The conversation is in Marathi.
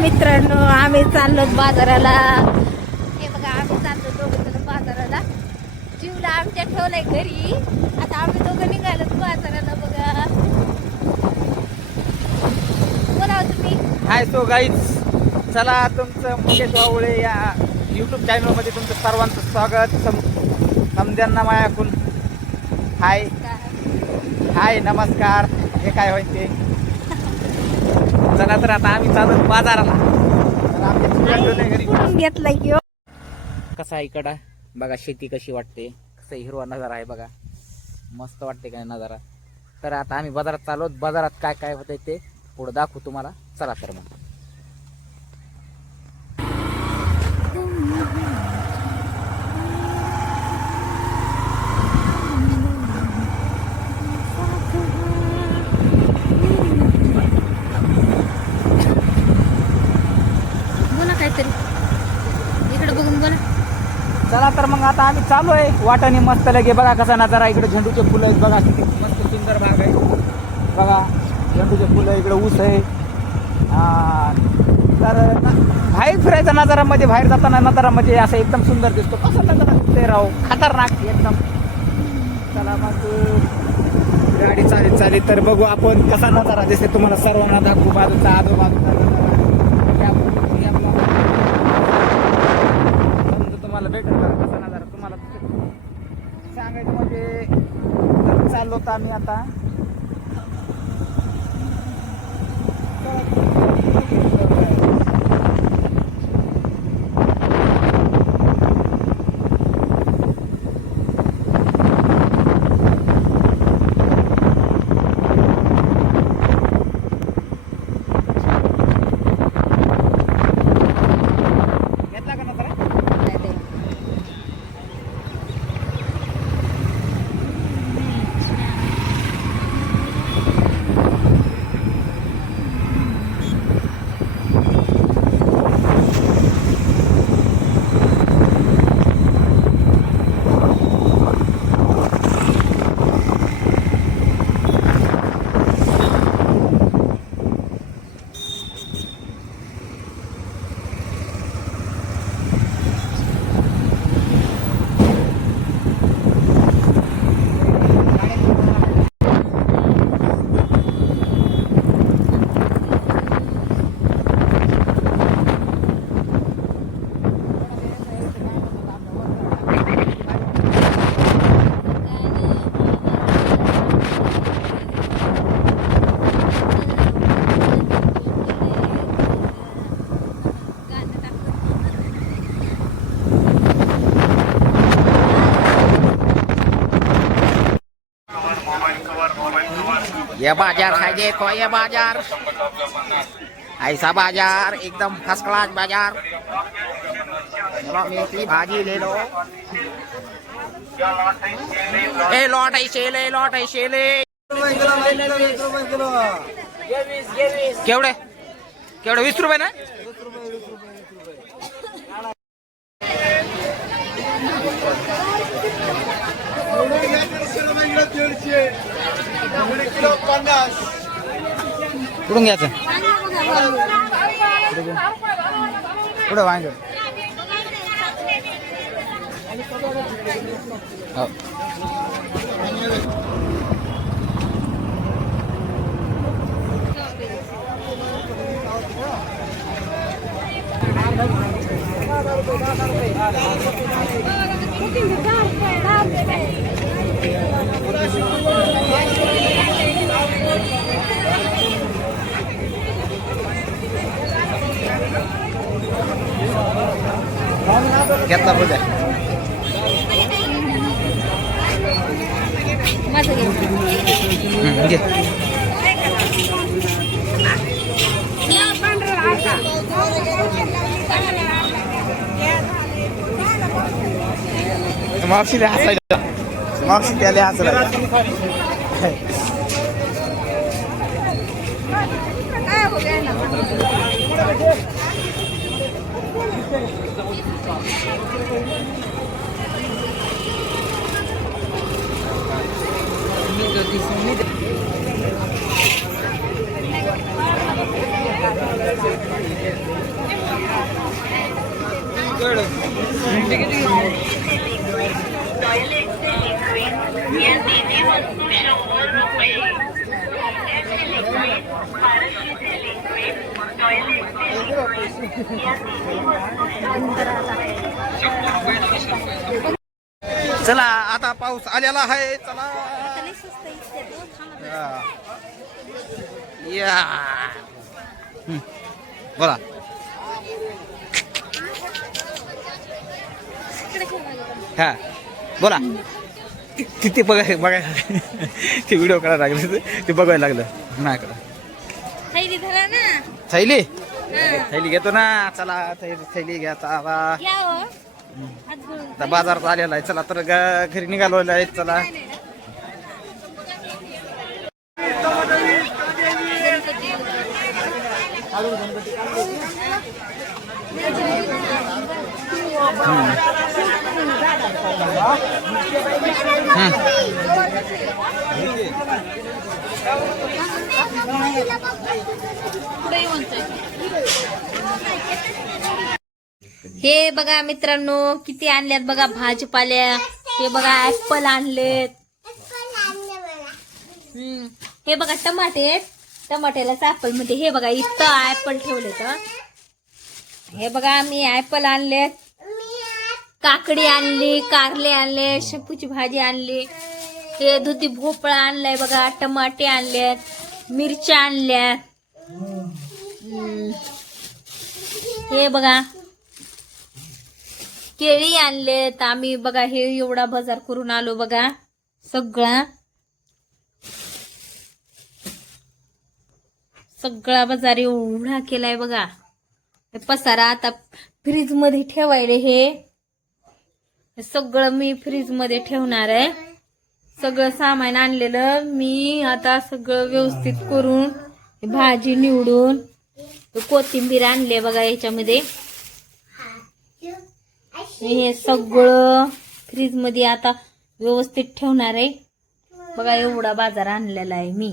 मित्रांनो आम्ही चाललो बाजाराला. हे बघा आम्ही चाललो दोघं बाजाराला. जीवला आमच्या ठेवलंय घरी. आता आम्ही दोघं निघालो बाजाराला बघा. बोला तुम्ही? हाय सो गाईज चला तुमचं मुकेश वावळे या यूट्यूब चॅनलमध्ये तुमचं सर्वांचं स्वागत. सम समद्यांना मायाकून हाय हाय नमस्कार. हे काय होईल ते? चला तर आता आम्ही चालू बाजाराला. घेतलाय की हो? कसा आहे इकडं? बघा शेती कशी वाटते. कसं हिरवा नजारा आहे बघा. मस्त वाटते काय नजारा? तर आता आम्ही बाजारात चालू आहोत. बाजारात काय काय होतंय ते पुढं दाखवू तुम्हाला. चला तर मग बोला काहीतरी इकडे बघून बोला चला तर मग आता आम्ही चालू आहे. वाटाने मस्त लगे. बघा कसा नजारा इकडे झेंडूचे फुलं आहेत. बघा किती मस्त सुंदर भाग आहे. बघा झेंडूचे फुलं इकडे ऊस आहे. तर बाहेर फिरायचा नजारामध्ये बाहेर जाताना नजारामध्ये असं एकदम सुंदर दिसतो. कसा नजारा दिसतोय राव? खतरनाक एकदम. चला मग गाडी चालीत चालीत तर बघू आपण कसा नजारा दिसते तुम्हाला सर्वांना दाखवू. बाजूचा आजूबाजूचा नजारा. समजा तुम्हाला भेटेल का कसा नजारा तुम्हाला सांगायचं म्हणजे तर चाललो तर आम्ही आता. तर का नजारा ये बाजार है देखो ये बाजार। ऐसा बाजार एकदम फर्स्ट क्लास बाजार। चलो मेथी भाजी ले लो। ए लॉट ऐसे ले लॉट ऐसे ले केवढे? केवढे? वीस रुपये ना? कुठून घ्यायचं पुढे वांग हो घेतला माझं घे. मावशीला हसायला. मावशी त्याला हसायला काय हो गया ना Gracias. चला आता पाऊस आलेला आहे. चला. या. बोला. हा. बोला. किती बघाय बघायला ते व्हिडिओ करायला लागले ते बघायला लागलं. नाही करा थैली? थैली घेतो ना. चला थैली थैली घ्या आता बाजारात आलेला आहे. चला तर ग- घरी निघालो आहे. चला. हे बघा मित्रांनो किती आणल्यात बघा भाजीपाल्या. हे बघा ऍपल आणलेत. हम्म. हे बघा टमाटे टमाट्याला ऍपलमध्ये हे बघा इथं ऍपल ठेवले तर हे बघा मी ऍपल आणलेत. काकडी आणली कारले आणले शेपूची भाजी आणली. हे दुधी भोपळा आणलाय बघा टमाटे आणल्यात मिरच्या आणल्यात. हे बघा. केळी आणलेत. आम्ही बघा हे एवढा बाजार करून आलो बघा सगळा. सगळा बाजार एवढा केलाय बघा. पसारा आता फ्रीजमध्ये ठेवायले हे. हे सगळं मी फ्रीजमध्ये ठेवणार आहे. सगळं सामान आणलेलं. मी आता सगळं व्यवस्थित करून भाजी निवडून कोथिंबीर आणले बघा याच्यामध्ये. हे सगळं फ्रीजमध्ये आता व्यवस्थित ठेवणार आहे. बघा एवढा बाजार आणलेला आहे मी.